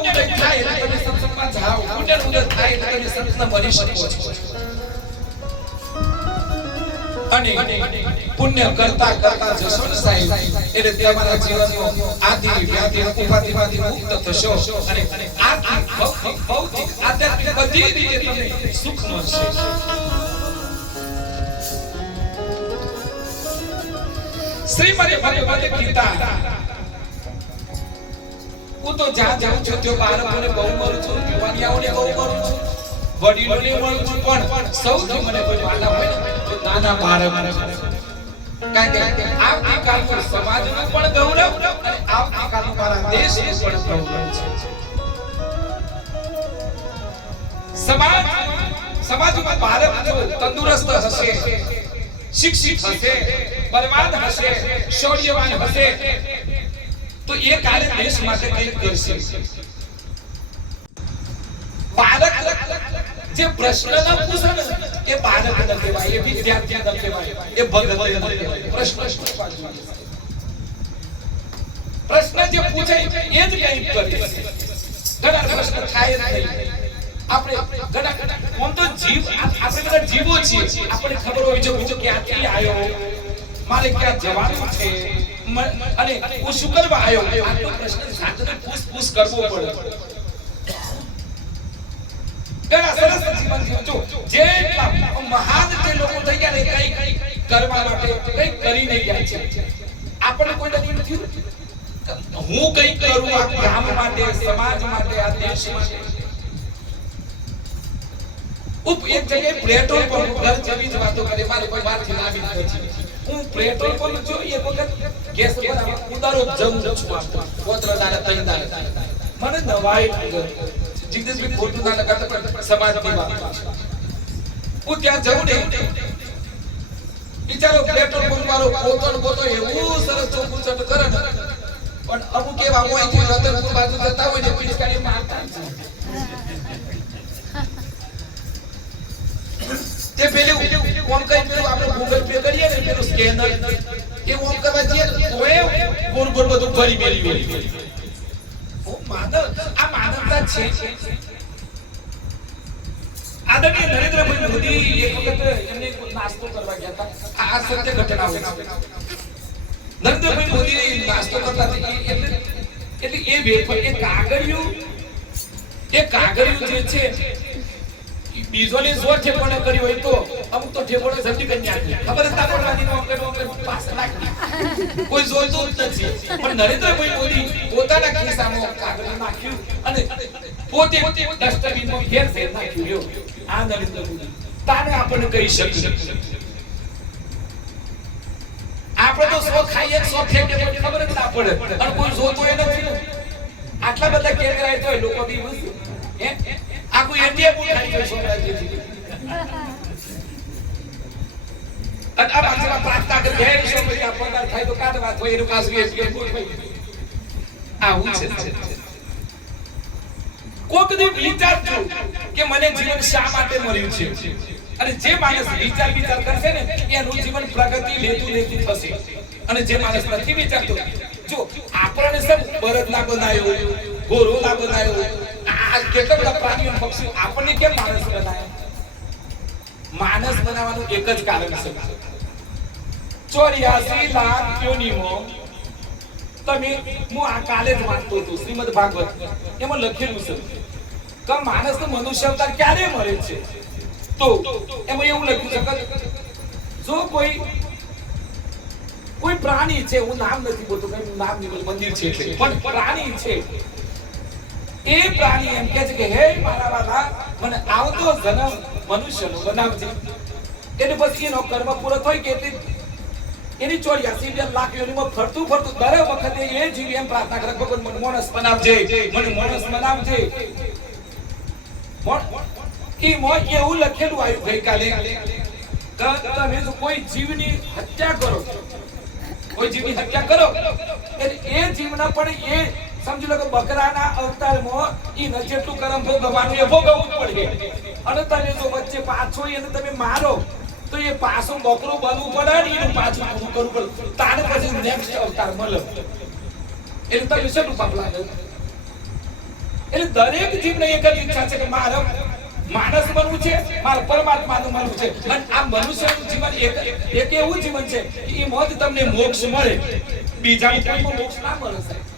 ઉદય થાય એટલે તમે સત્સંગમાં જાઓ, પુણ્યનો ઉદય થાય એટલે તમે સંતને મળી શકો છો. અને પુણ્ય કરતા કરતા જશો ને સાહેબ એટલે તમારા જીવનનો આદિ વ્યાધિ ઉપાધિમાંથી મુક્ત થશો અને આત્મિક ભૌતિક આધ્યાત્મિક બધી રીતે તમને સુખ મળશે. શ્રીમદ ભગવદ ગીતા હું તો જ્યાં જાઉં છું ત્યાં બાળકોને બહુ મળું છું, યુવાનિયાઓને બહુ મળું છું, વડીલોને મળું છું, પણ સૌથી મને કોઈ વાલા હોય ને તો નાના બાળકો. કારણ કે આવતીકાલનો સમાજનો પણ ગૌરવ અને આવતીકાલનો મારા દેશનો પણ ગૌરવ છે. સમાજમાં ભારત જો તંદુરસ્ત હશે, શિક્ષિત હશે, બળવાન હશે, શૌર્યવાન હશે તો એ કાલે દેશ માટે કંઈક કરશે. બાળક જે પ્રશ્ન ન પૂછે ને એ બાળક ન કહેવાય, એ વિદ્યાર્થી ન કહેવાય, એ ભગત ન કહેવાય. પ્રશ્ન જે પૂછે એ જ કંઈક કરે. ઘણા પ્રશ્ન થાય જ નહીં. આપણે આમ તો જીવ, આપણે બધા જીવો છીએ, આપણે ખબર હોય છે હું ક્યાંથી આવ્યો, મારે ક્યાં જવાનું છે અને હું શું કરવા આવ્યો. આટલો પ્રશ્ન સાચો પૂછ કરવો પડે. ઘણા સરસ જીવન જીવજો. જે મહાન જે લોકો થઈ ગયા ને કઈ કરવા માટે કઈ કરીને ગયા છે. આપણે કોઈ નથી થયું હું કઈ કરું આ ગામ માટે, સમાજ માટે, આ દેશ માટે. એક જગ્યાએ પેટ્રોલ પંપ ઘર જેવી જ વાતો કરે, મારે કોઈ બહારથી લાવી નથી. હું પેટ્રોલ પંપ જોઈ એક વખત ગેસ પર ઉતારો જમ છું આપતો પોતરાદાર તૈયાર મને નવાઈ જગદીશભાઈ ખોટું ના લગાડતા સમાજની વાત હું ત્યાં જઉં ને બિચારો પેટ્રોલ પંપ વાળો પોતો એવું સરસ ચોખ્ખું ચટ કરે ને પણ અમુક એવા મોયથી રતનપુર બાજુ જતા હોય ને પિચકારી મારતા તે પેલું ઓમ કઈ પેલું આપણે ગૂગલ પે કરીએ ને પેલું સ્કેનર એ ઓમ કરવા જઈએ તો એ ગોળ ગોળ બધું ભરી મેલી ઓ માનવ આ માનવતા છે. આદરણીય નરેન્દ્રભાઈ મોદી એક વખત એમને નાસ્તો કરવા ગયા હતા. આ સત્ય ઘટના હોય. નરેન્દ્રભાઈ મોદી નાસ્તો કરતા હતા એટલે એ વેફર એ કાગળિયું જે છે બીજોની જોર છે પણ કરી હોય તો અમુક તો ઠેકોડો જલ્દી કરી નાખે. ખબર જ ના પડવાની નોકરી પાસ નાખી કોઈ જોઈતો જ નથી. પણ નરેન્દ્રભાઈ મોદી પોતાના ખિસ્સામાં કાગળ નાખ્યું અને પોતે ડસ્ટબિનમાં ફેર નાખ્યું. આ નરેન્દ્ર મોદી તાને આપણને કહી શકીએ. આપણે તો સો ખાઈએ સો ફેંકે પણ ખબર જ ના પડે અને કોઈ જોતો એ નથી. આટલા બધા કેમેરા તો લોકો બી વસ્તુ હે આખું એટીએમ ઉઠાઈ ગયો છોકરા જેથી અને આ બાજુમાં પ્રાર્થના કરે હે ઈશ્વર ભાઈ આ પગાર થાય તો કાઢવા તો એનું પાસ એટીએમ ઉઠાઈ આવું છે. કોક દી વિચારજો કે મને જીવન શા માટે મળ્યું છે અને જે માણસ વિચાર કરશે ને એનું જીવન પ્રગતિ લેતું થશે. અને જે માણસ નથી વિચારતો જો આપણને સબ બળદલા બનાવ્યો, ઘોડોલા બનાવ્યો, આ કેટલા બધા પ્રાણીઓ પક્ષીઓ આપણને કેમ માણસ બનાવ્યા? માણસ બનાવવાનું એક જ કારણ છે. 84 લાખ યોનિમાં તમે હું આ કાલે જ વાંચતો હતો શ્રીમદ ભાગવત એમાં લખેલું છે કે માણસનો મનુષ્ય અવતાર ક્યારે મળે છે. તો એમાં એવું લખ્યું છે કે જો કોઈ પ્રાણી છે, હું નામ નથી બોલતો કઈ નામ નહીં બોલ મંદિર છે પણ પ્રાણી છે એ પ્રાણી એમ કહે છે કે હે મારા વાલા મને આવતો જન્મ મનુષ્યનો બનાવજે. એટલે પછી એનો કર્મ પૂરો થાય કે એની 84 લાખ યોનિમાં ફરતું દર વખતે એ જીવ એમ પ્રાર્થના કરે ભગવાન મને માણસ બનાવજે, મને માણસ બનાવજે. એ મોય એવું લખેલું આવ્યું ગઈકાલે કે તમે જો કોઈ જીવની હત્યા કરો, કોઈ જીવની હત્યા કરો એટલે એ જીવના પણ એ સમજી લો કે બકરાના અવતારમાં ઈ ન જેટલું કર્મ ભોગવવાનું એ ભોગવવું પડે. અને તમે જો વચ્ચે પાછો એને તમે મારો તો એ પાછો બકરો બનવું પડે ને એનું પાછું પૂરું કરવું પડે. તારે પછી નેક્સ્ટ અવતાર મળે એટલે તમે શું પાપ લાગે. એટલે દરેક જીવને એક જ ઈચ્છા છે કે મારે માણસ બનવું છે, મારે પરમાત્માનું બનવું છે. અને આ મનુષ્યનું જીવન એક એવું જીવન છે કે એમાં જ તમને મોક્ષ મળે, બીજા કોઈમાં મોક્ષ ના મળે.